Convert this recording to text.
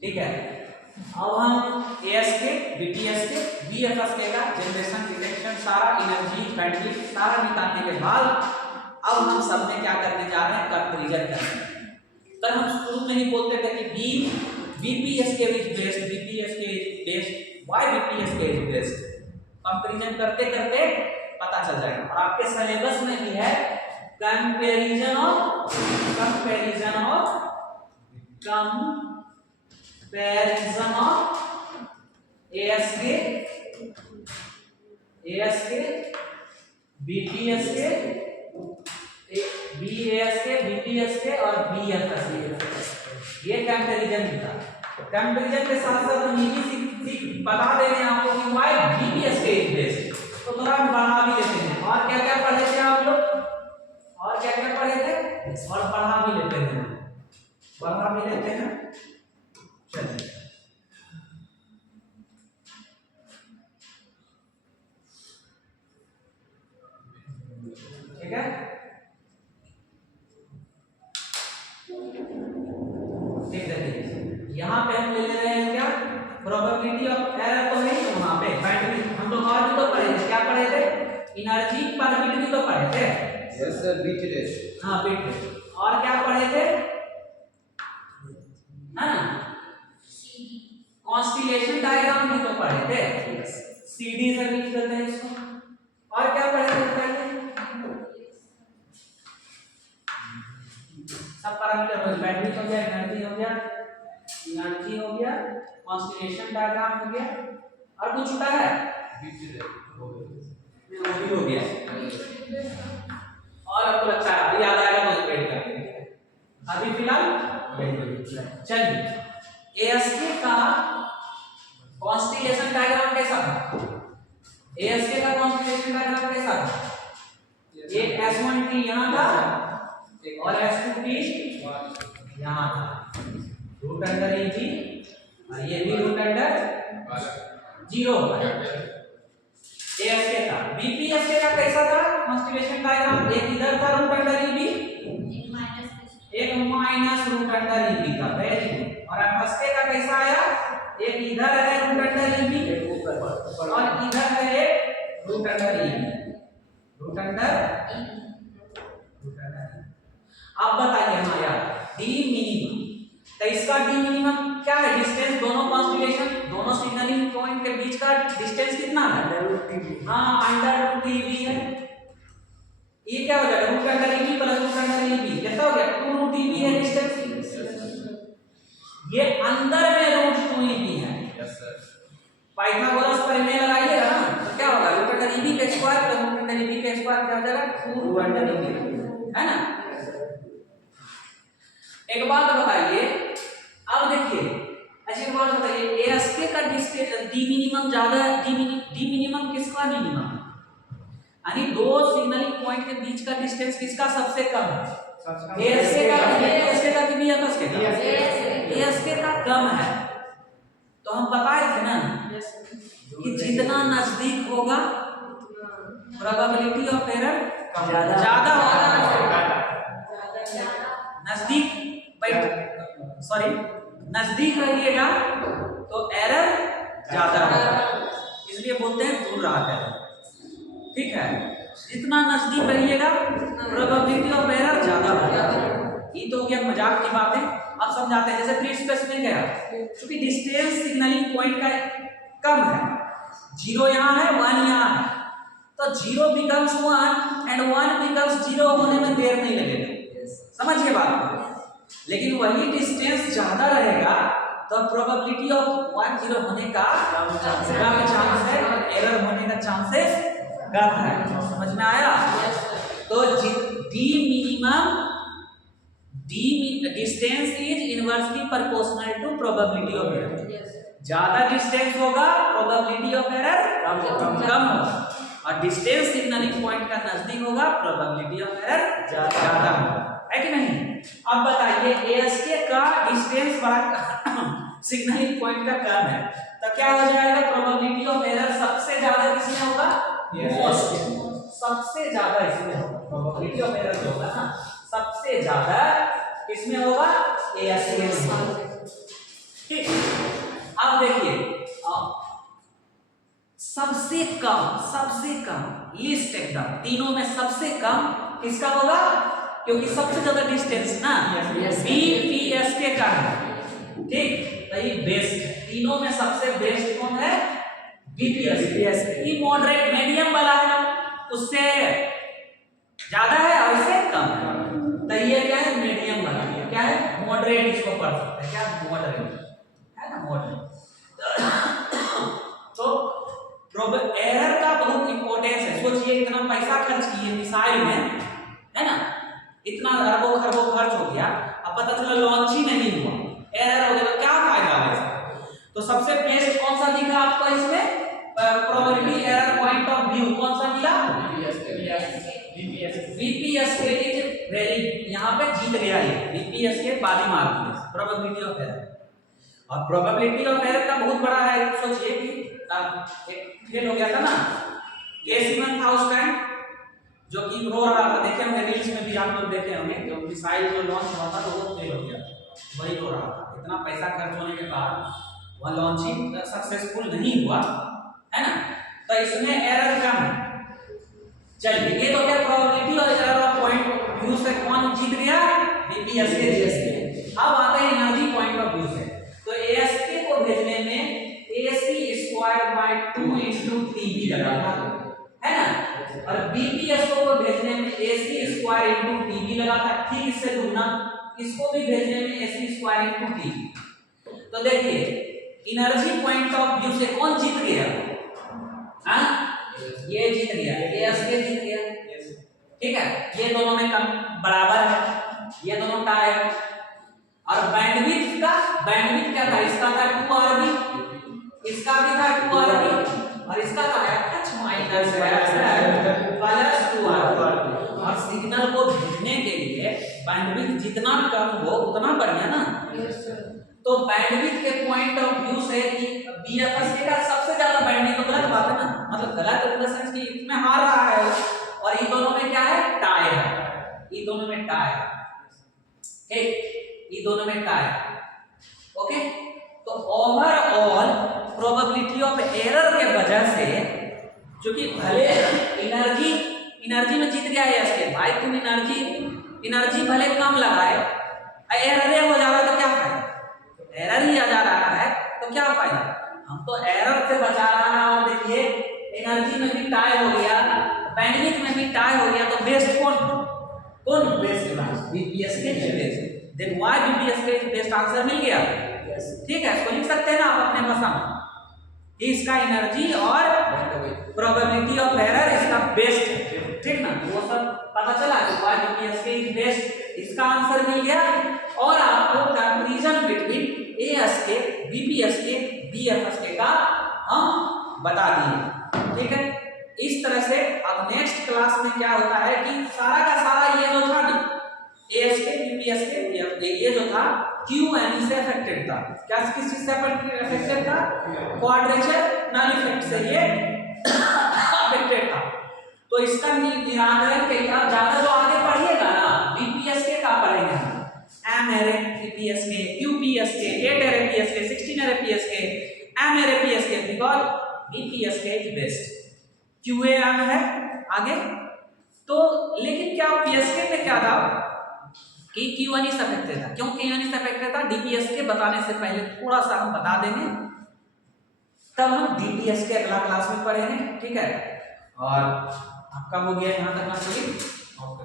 ठीक है। अब हम ASK, BPSK, BFSK का जनरेशन, डिटेक्शन, सारा एनर्जी, बैंडविड्थ सारा निकालने के बाद अब हम सब में क्या करने जा रहे हैं, कंपैरिजन करने हैं। कल हम शुरू में ही बोलते थे कि BPSK is best, BPSK is best, why BPSK is best. Comparison करते करते पता चल जाएगा। और आपके सिलेबस में भी है comparison of ASK, BPSK, BPSK और BFSK। ये कंपैरिजन था। कंपैरिजन के साथ साथ हम ये भी बता दे रहे हैं आपको कि व्हाई BPSK इज बेस्ट। तो थोड़ा हम बढ़ा भी लेते हैं। और क्या क्या पढ़े थे आप लोग, और क्या क्या पढ़े थे, और बढ़ा भी लेते हैं, बढ़ा भी लेते हैं। चलिए ठीक है। ठीक है, यहाँ पे हम ले ले रहे हैं क्या, प्रोबेबिलिटी ऑफ एरर तो नहीं, तो वहां पे बैंडविड्थ हम लोग और भी तो पढ़े थे। क्या पढ़े थे, एनर्जी परमिटिविटी तो पढ़े थे। Yes sir, bit rate. हाँ बिट रेट। और क्या पढ़े थे, है ना, कॉन्स्टेलेशन डायग्राम भी तो पढ़े थे। CD से लिख देते हैं इसको। और क्या पढ़े थे बताइए, सब पैरामीटर हो, बैंडविड्थ हो गया, एनर्जी हो गया, कॉन्स्टेलेशन डायग्राम हो गया, और कुछ छूटा है, बिट रेट वो भी हो गया। और आपको लगता है याद आएगा तो पेड़ कर देंगे, अभी फिलहाल चलिए। ASK का कॉन्स्टेलेशन डायग्राम कैसा था, ASK का कॉन्स्टेलेशन डायग्राम कैसा था, एक S1T यहाँ था और S2T यहाँ था, रूट अंडर EG, और ये भी रूट अंडर 0 ASK का। BPSK का कैसा था कॉन्स्टेलेशन डायग्राम, एक इधर था रूट अंडर EB, एक माइनस रूट अंडर EB था, वेरी गुड। और FSK का कैसा आया, एक इधर है रूट अंडर EB और इधर है एक root under EB, root under. अब बताइए हाँ यार, डी मिनिमम, तो इसका डी मिनिमम क्या है, डिस्टेंस, दोनों कॉन्स्टेलेशन, दोनों सिग्नलिंग पॉइंट के बीच का डिस्टेंस कितना है, हाँ अंडर रूट EB है। ये क्या हो जाएगा, root under EB plus root under EB, कितना हो गया, 2 रूट EB है डिस्टेंस। ये अंदर में रूट 2 EB है। यस सर, पाइथागोरस प्रमेय लगाइएगा ना, तो क्या होगा, रूट अंडर EB का square plus root under EB का स्क्वायर क्या हो जाएगा, 2 रूट अंडर EB, है ना। एक बात बताइए, अब देखिए अच्छी बात बताइए, ASK का डिस्टेंस डी मिनिमम ज्यादा है, डी मिनिमम किसका मिनिमम, यानी दो सिग्नलिंग पॉइंट के बीच का डिस्टेंस किसका सबसे कम है, ASK का कि BFSK का, ASK का कम है। तो हम बताए थे ना कि जितना नजदीक होगा प्रोबेबिलिटी ऑफ एरर ज्यादा होगा, नजदीक सॉरी नजदीक रहिएगा तो एरर ज्यादा होगा, इसलिए बोलते हैं दूर रहा करें, ठीक है। जितना नजदीक रहिएगा प्रोबेबिलिटी ऑफ एरर ज्यादा होगा। ये तो हो गया मजाक की बातें, अब समझाते हैं। जैसे फ्री स्पेस में गया, क्योंकि डिस्टेंस सिग्नलिंग पॉइंट का कम है, 0 यहाँ है 1 यहाँ है, तो 0 बिकम्स 1 एंड 1 बिकम्स 0 होने में देर नहीं लगेगा, समझिए बात को। लेकिन वही डिस्टेंस ज्यादा रहेगा तो प्रोबेबिलिटी ऑफ 1 0 होने का कम चांस है और एरर होने का चांसेस कम है, समझ में आया। तो D minimum, distance is inversely proportional to probability of error. ज्यादा डिस्टेंस होगा प्रोबेबिलिटी ऑफ एरर कम होगा, और डिस्टेंस सिग्नलिंग पॉइंट का नजदीक होगा प्रोबेबिलिटी ऑफ एरर ज्यादा होगा, है कि नहीं। अब बताइए ASK का डिस्टेंस बड़ा सिग्नलिंग पॉइंट का कम है, तो क्या हो जाएगा, प्रोबेबिलिटी ऑफ एरर सबसे ज्यादा किसमें होगा, सबसे ज्यादा इसमें होगा, प्रोबेबिलिटी ऑफ एरर जो होगा ना सबसे ज्यादा किसमें होगा, ASK में। लीस्ट एकदम, तीनों में सबसे कम किसका होगा, क्योंकि सबसे ज्यादा डिस्टेंस ना बीपीएसके का है, ठीक, तो ये बेस्ट है, तीनों में सबसे बेस्ट कौन है, बीपीएसके। ये मॉडरेट मीडियम वाला है, उससे ज्यादा है और इससे कम है, तो ये क्या है, मीडियम वाला है, क्या है, मॉडरेट, इसको पढ़ सकते हैं, क्या मॉडरेट है ना, मॉडरेट। तो एरर का बहुत इंपॉर्टेंस है, सोचिए इतना पैसा खर्च किए मिसाइल में, है ना, इतना अरबों खरबों खर्च हो गया, अब पता चला लॉन्च ही नहीं हुआ, एरर हो गया, तो क्या फायदा है इसका। तो सबसे बेस्ट कौन सा दिखा आपको इसमें, probability error point of view कौन सा मिला, बीपीएसके इज वेरी, यहाँ पे जीत गया ये, बीपीएसके बाजी मार दी, प्रोबेबिलिटी ऑफ एरर। और प्रोबेबिलिटी ऑफ एरर का बहुत बड़ा है, सोचिए कि एक फेल हो गया था ना के-7 था उस टाइम, जो कि रो रहा था, देखे होंगे रील्स में भी आप लोग देखे होंगे, जो मिसाइल जो लॉन्च हुआ था तो वो फेल हो गया, वही रो रहा था, इतना पैसा खर्च होने के बाद वह लॉन्चिंग सक्सेसफुल नहीं हुआ, है ना, तो इसमें एरर कम है। चलिए ये तो क्या प्रोबेबिलिटी और error of point of view से कौन जीत गया, बीपीएसके। अब आते हैं एनर्जी पॉइंट ऑफ व्यू से, तो एएसके को भेजने में AC² 2 × TB लगा था, है ना, और बीपीएसओ को भेजने में AC² × TB लगा था, ठीक इससे दुगना, इसको भी भेजने में AC² × TB। तो देखिए एनर्जी पॉइंट ऑफ व्यू से कौन जीत गया, हाँ ये जीत गया, एएसके जीत गया, ठीक है, ये दोनों में कम बराबर है, ये दोनों टाई है। और बैंडविड्थ क्या था, इसका था 2RB, इसका भी था 2RB, और इसका था -2RB, और सिग्नल को भेजने के लिए बैंडविड्थ जितना कम हो उतना बढ़िया ना, तो बैंडविड्थ के पॉइंट ऑफ व्यू से बीएफएसके का सबसे ज्यादा बैंडविड्थ, तो गलत बात है ना, मतलब गलत इन द सेंस कि इसमें हार रहा है, और ये दोनों में क्या है, टाई है, ये दोनों में टाई है, ठीक, ये दोनों में टाई, ओके। तो ओवरऑल प्रोबेबिलिटी ऑफ एरर के वजह से, क्योंकि भले एनर्जी में जीत गया है एएसके, भाई तुम एनर्जी भले कम लगाए, एरर हो जा रहा है तो क्या फायदा, एरर ही आ जा रहा है तो क्या फायदा, हम तो एरर से बचा रहा है। और देखिए एनर्जी में भी टाई हो गया, बैंडविड्थ में भी टाई हो गया, तो बेस्ट कौन best, BPSK best, then why BPSK best, answer मिल गया, ठीक है, इसको लिख सकते हैं ना आप अपने भाषा में, इसका एनर्जी और प्रोबेबिलिटी ऑफ एरर इसका बेस्ट है, ठीक ना, वो सब पता चला कि व्हाई बीपीएसके इज बेस्ट, इसका आंसर मिल गया। और आपको कंपैरिजन बिटवीन एएसके, बीपीएसके, बीएफएसके का हम बता दिए, ठीक है। इस तरह से अब नेक्स्ट क्लास में क्या होता है कि सारा का सारा ये जो था ना एएसके, बीपीएसके, ये जो था QNE से अफेक्टेड था, क्या किस चीज से अफेक्टेड था, क्वाड्रेचर नल इफेक्ट से ये अफेक्टेड था। तो इसका निराकरण के लिए ज्यादा जो आगे पढ़िएगा ना, बीपीएसके का पढ़ेंगे, M ary PSK, QPSK, 8 ary PSK, 16 ary PSK, M ary PSK, because BPSK is best, QAM है आगे। तो लेकिन क्या पीएसके में क्या था कि क्यूएनई से अफेक्टेड था, क्यों क्यूएनई से अफेक्टेड था, डीपीएसके बताने से पहले थोड़ा सा हम बता देंगे, तब हम डीपीएसके अगला क्लास में पढ़ेंगे, ठीक है। और आपका हो गया यहाँ तक ना, चलिए ओके।